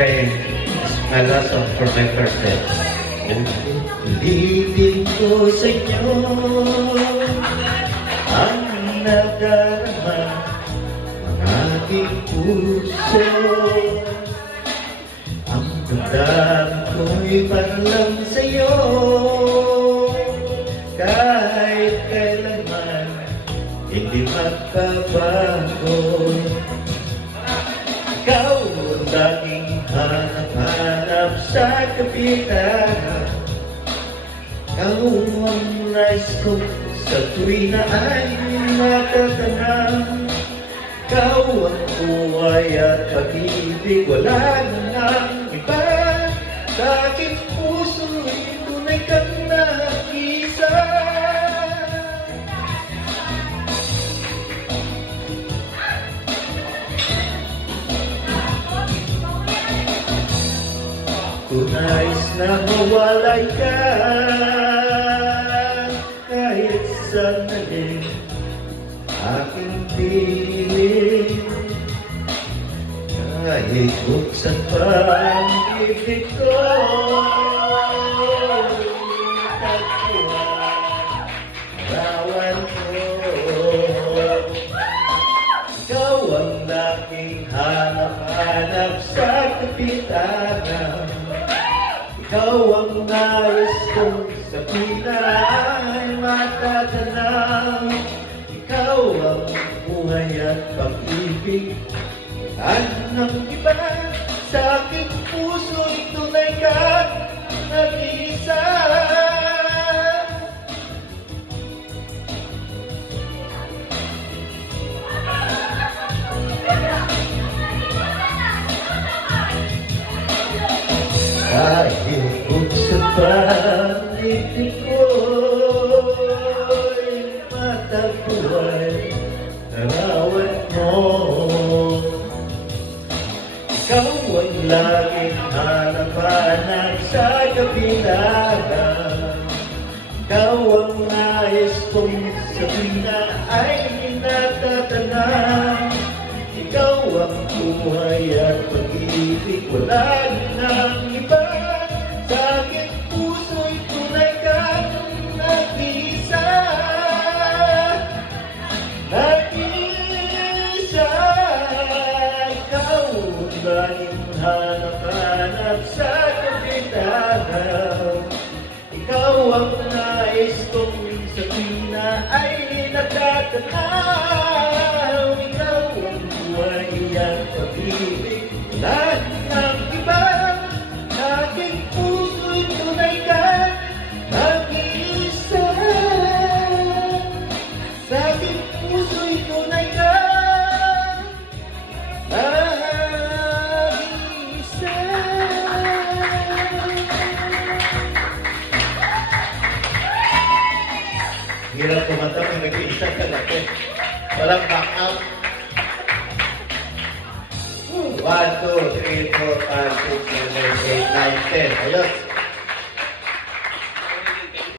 Okay, my last song for my birthday. Ulitin ko sa inyo ang nadarama ng aking puso. Ang damdamin ko'y para lang sa'yo, kahit kailanman hindi magbabago. Ikaw ang laging hanap-hanap sa kapitan. Ikaw ang nais ko sa tuwi na ay natatanang. Ikaw ang buhay at pag-ibig, wala nang iba. Sa aking puso'y tunay kang nag-isa. Kung nais na mawalay ka kahit sandali, aking piling kahit buksan pa ang bibig ko. Tagpuan, arawan ko, ikaw ang laging hanap-hanap sa kapitanan. Ikaw ang nais kong sabihin ay matatanaw. Ikaw ang buhay at pag-ibig, anong iba sa aking puso'y tunay kang nag-iisa. Kahit buksan pa ang ibig ko'y matagpuan, arawan mo. Ikaw ang laging hanap-hanap sa kapilaran. Ikaw ang nais kong sabihin na ay natatanang. Ikaw ang buhay at pag-ibig, wala nang iba. Sa aking puso'y tunay kang nag-iisa. Nag-iisa. Ikaw ang laging hanap-hanap sa kapitanan. Ikaw ang nais kong sabihin na ay nagtatanaw. Ikaw ang buhay at pag-ibig, wala nang iba. Sa aking puso'y tunay kang nag-iisa. Sa aking puso'y tunay kang nag-iisa. Hirap kumanta kung nag-iisa ka natin. Walang back-up. 1, 2, 3, 4, 5, 6, 7, 8, 9, 10. Ayos.